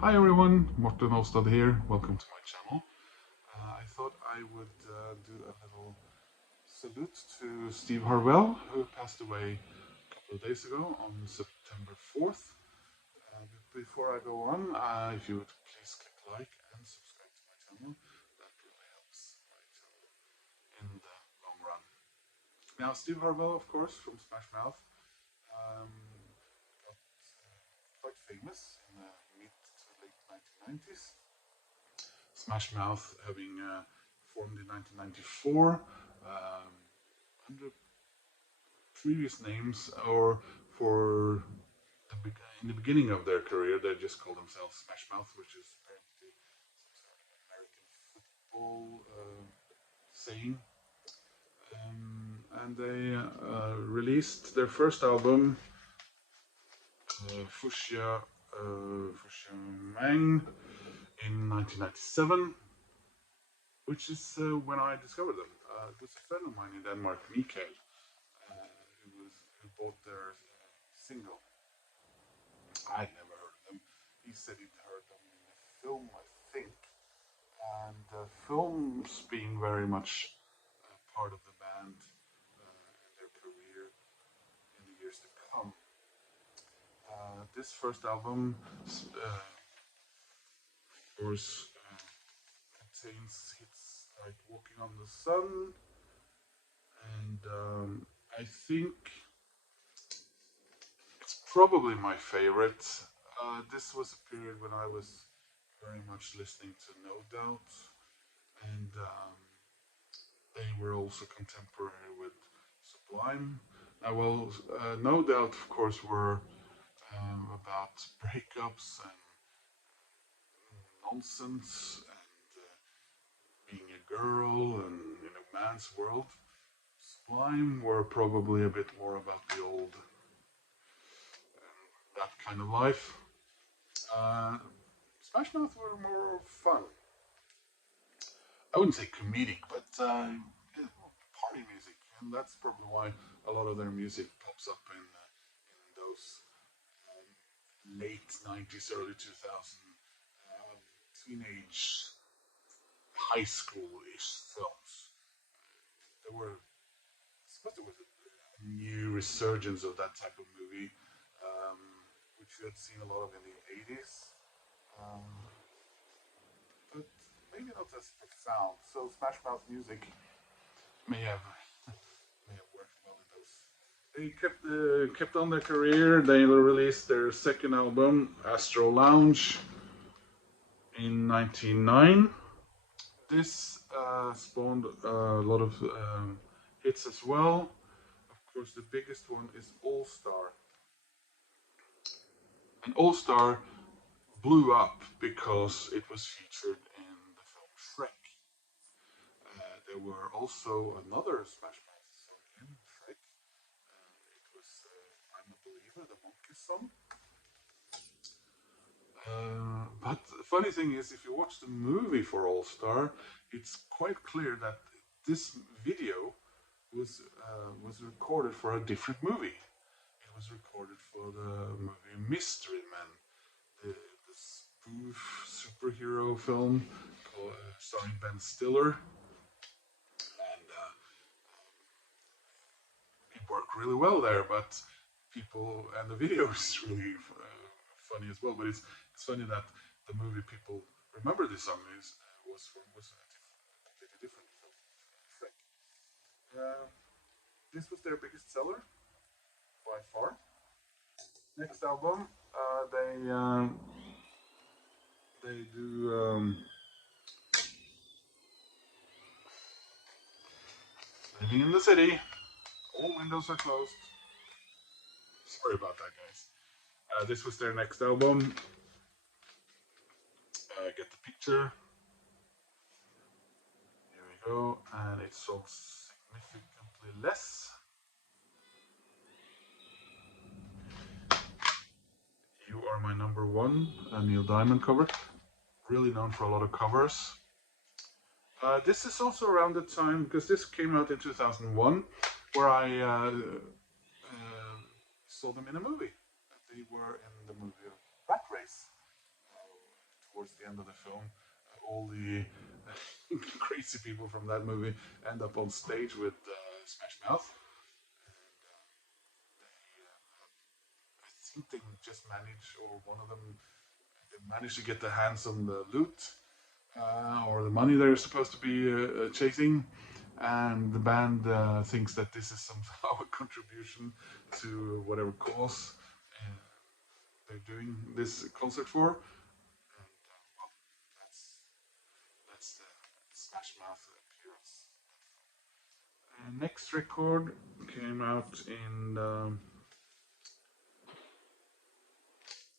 Hi everyone, Morten Ostad here. Welcome to my channel. I thought I would do a little salute to Steve Harwell, who passed away a couple of days ago on September 4th. Before I go on, if you would please click like and subscribe to my channel, that really helps my channel in the long run. Now, Steve Harwell, of course, from Smash Mouth, um, got quite famous in the mid to late 1990s. Smash Mouth having formed in 1994 under previous names, or for in the beginning of their career, they just called themselves Smash Mouth, which is apparently some sort of American football saying. And they released their first album, Fushia Mang, in 1997, which is when I discovered them. It was a friend of mine in Denmark, Mikael, who bought their single. I'd never heard of them. He said he'd heard them in a film, I think, and films being very much part of the band and their career in the years to come. This first album, of course, contains hits like "Walking on the Sun," and I think it's probably my favorite. This was a period when I was very much listening to No Doubt, and they were also contemporary with Sublime. Now, well, No Doubt, of course, were about breakups and nonsense and being a girl and in a man's world. Sublime were probably a bit more about the old, that kind of life. Uh, Smash Mouth were more fun. I wouldn't say comedic, but party music, and that's probably why a lot of their music pops up in those late '90s, early 2000s teenage, high school-ish films. There were, I suppose, there was a new resurgence of that type of movie, um, which you had seen a lot of in the '80s. Um, but maybe not as profound. So Smash Mouth music may have worked well in those. They kept on their career. They released their second album, Astro Lounge, in '99. This spawned a lot of hits as well. Of course, the biggest one is All Star. And All Star blew up because it was featured in the film Shrek. There were also another Smash Mouth song in Shrek. It was I'm a Believer, the Monkey song. But the funny thing is, if you watch the movie for All Star, it's quite clear that this video was recorded for a different movie. It was recorded for the movie Mystery Men, the spoof superhero film starring Ben Stiller, and it worked really well there. But people and the video is really funny as well. But it's funny that the movie people remember this song was a completely different from Shrek. This was their biggest seller by far. Next album, they do Living in the City. All windows are closed. Sorry about that, guys. This was their next album. Get the picture. Here we go, and it sold significantly less. You Are My Number One, a Neil Diamond cover. Really known for a lot of covers. This is also around the time, because this came out in 2001, where I saw them in a movie. They were in the movie Rat Race. towards the end of the film, all the crazy people from that movie end up on stage with Smash Mouth. I think they just managed, or one of them, they managed to get their hands on the loot or the money they're supposed to be chasing. And the band thinks that this is somehow a contribution to whatever cause uh, they're doing this concert for. And well, that's the Smash Mouth appearance. Next record came out in.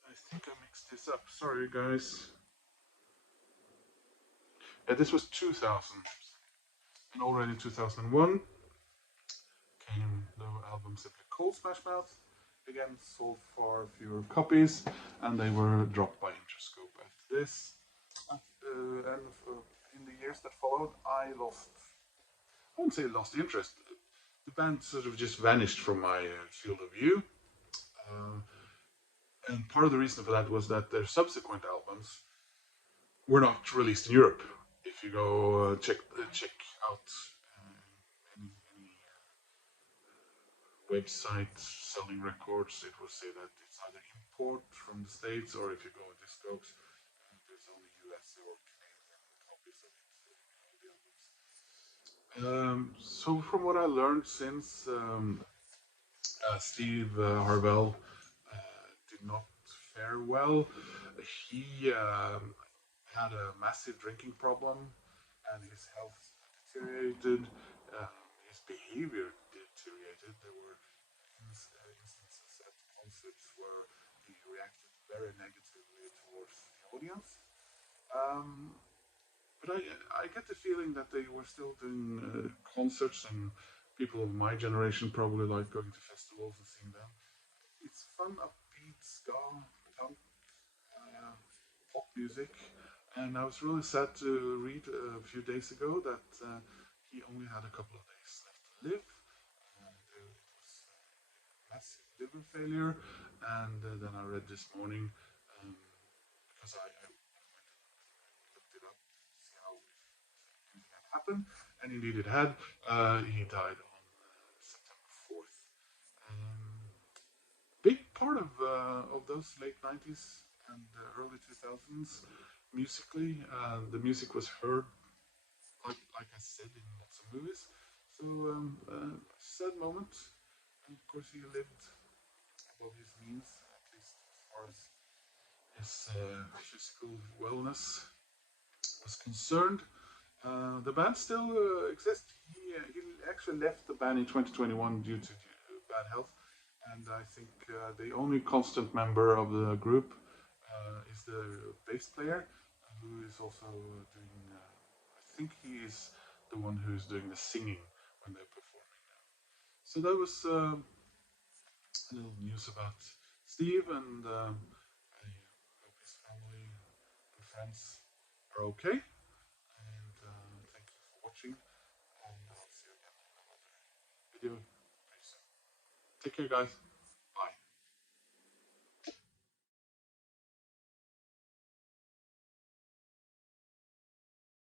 I think I mixed this up. Sorry, guys. Yeah, this was 2000, and already in 2001 came the album simply called Smash Mouth. Again, sold far fewer copies, and they were dropped by Interscope after this. And in the years that followed, I lost, I wouldn't say lost interest. The band sort of just vanished from my field of view. Uh, and part of the reason for that was that their subsequent albums were not released in Europe. If you go check out any website selling records, it will say that it's either import from the States, or if you go to Discogs, there's only US or Canadian copies of it. So from what I learned since, Steve Harwell did not fare well. He had a massive drinking problem, and his health deteriorated. His behavior deteriorated. There were instances at concerts where he reacted very negatively towards the audience. Um, but I get the feeling that they were still doing concerts, and people of my generation probably like going to festivals and seeing them. It's fun, upbeat ska, punk, uh, pop music. And I was really sad to read a few days ago that he only had a couple of days left to live. It was massive liver failure. And then I read this morning, um, because I looked it up to see how anything had happened. And indeed it had. He died on September 4th. Um, Big part of those late 90s and early 2000s musically. The music was heard, like I said, in lots of movies. So, sad moment. And of course, he lived above his means, at least as far as his physical wellness was concerned. The band still exists. He actually left the band in 2021 due to bad health, and I think the only constant member of the group is the bass player, who is also doing. I think he is the one who's doing the singing when they're performing now. So that was a little news about Steve, and I hope his family and friends are okay. And thank you for watching, and I'll see you again in another video pretty soon. Take care, guys.